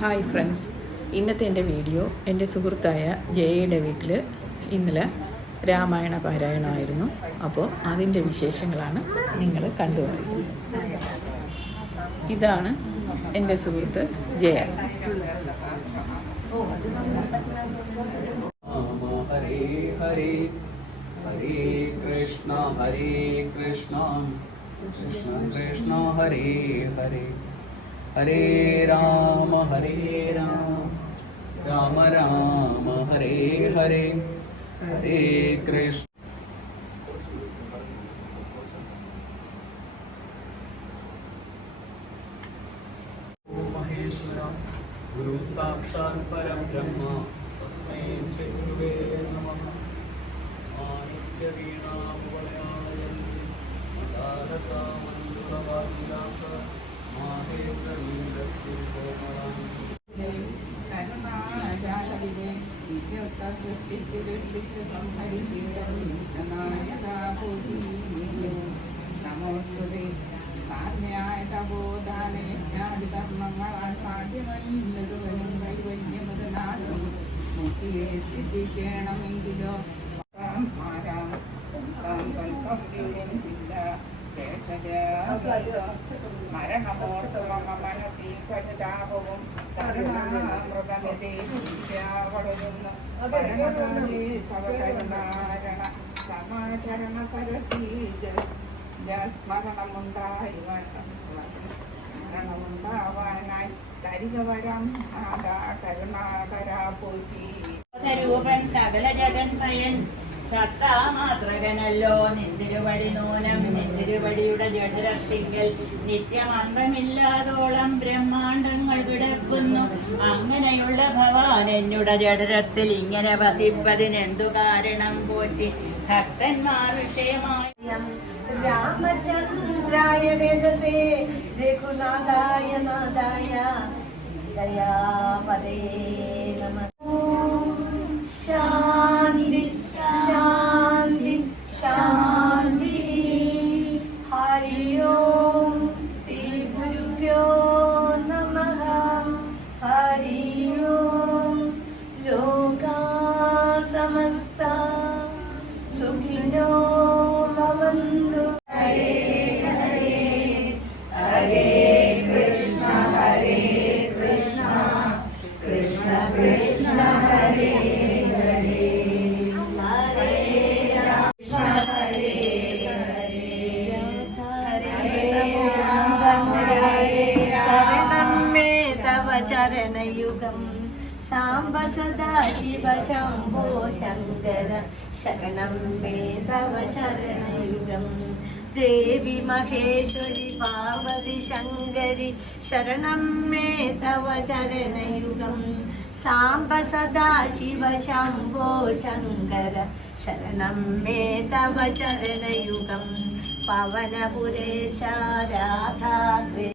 Hi friends. ഇന്നത്തെ എന്റെ video എന്റെ സുഹൃത്തായ ജയയുടെ വീട്ടിൽ ഇന്നലെ രാമായണ പാരായണമായിരുന്നു. അപ്പോൾ അതിന്റെ വിശേഷങ്ങളാണ് നിങ്ങൾ കണ്ടുകൊണ്ടിരിക്കുന്നത് ഇതാണ് എന്റെ സുഹൃത്ത് ജയ. ഹരേ കൃഷ്ണ ഹരേ കൃഷ്ണ. കൃഷ്ണ കൃഷ്ണ ഹരേ ഹരേ. ഹരേ രാമ ഹരേ രാമ. രാമ രാമ ഹരേ ഹരേ. ഹരേ കൃഷ്ണ. ഗുരു സാക്ഷാത് പരം ബ്രഹ്മ. തസ്മൈ ശ്രീ ഗുരുവേ നമ. ആനിത്യ സൃഷ്ടിച്ച് സൃഷ്ടിച്ച് സംഹരിക്കുകയും സമോസ്തുതി സാധ്യായ തപോദാനയജ്ഞാതി കർമ്മങ്ങളാൽ സാധ്യമല്ലതുവരും കൈവല്യമുതലാകും മുക്തിയെ സിദ്ധിക്കണമെങ്കിലോ ാം ആരാം? സ്വന്തം കൽപ്പില്ല മരണമോർത്തുമ മനസ്സിൽ പരിതാപവും കരുണാമൃതനിതേവളരുന്നു കരുണാലേ സവകരുണാരണ സമാചരണ സരസീജ സ്മരണമുണ്ടായി സ്മരണമുണ്ടാവാനായി തരിക വരം കരുണാകരാ പോയി രൂപൻ സകല ജഗന്മയൻ സത്താമാത്രകനല്ലോ നിന്തിരുവടി നൂനം നിന്തിരുവടിയുടെ ജഠരത്തിങ്കൽ. നിത്യമന്തമില്ലാതോളം ബ്രഹ്മാണ്ടങ്ങൾ കിടക്കുന്നു അങ്ങനെയുള്ള ഭവാൻ എന്നുടെ ജഠരത്തിൽ ഇങ്ങനെ വസിപ്പതിനെന്തു കാരണം പോറ്റി? ഭക്തന്മാർ വിഷയമായി. രാമചന്ദ്രായ വേദസേ രഘുനാഥായ നാഥായ സീതയാ പദേ നമ. തവ ചരണയുഗം സാംബ സദാ ശംഭോ ശങ്കര ശരണം മേ ശരണയുഗം. ദേവി മഹേശ്വരി പാർവതി ശങ്കരി ശരണം മേ തവ ചരണയുഗം സാംബ സദാ ശംഭോ ശങ്കര ശരണം മേ ചരണയുഗം പവനപുരേശ രാധാഗ്രേ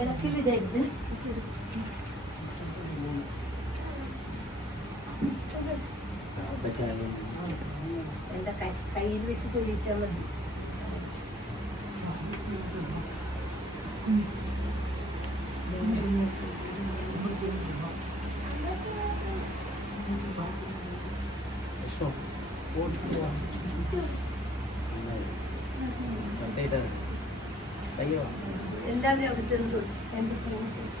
വിളക്കിലിതെടുത്ത് എന്റെ കൈ കയ്യിൽ വെച്ച് തെളിയിച്ചാൽ മതി. എല്ലാവരും അവിടെ ചെന്നു എന്റെ ഫോൺ പറഞ്ഞു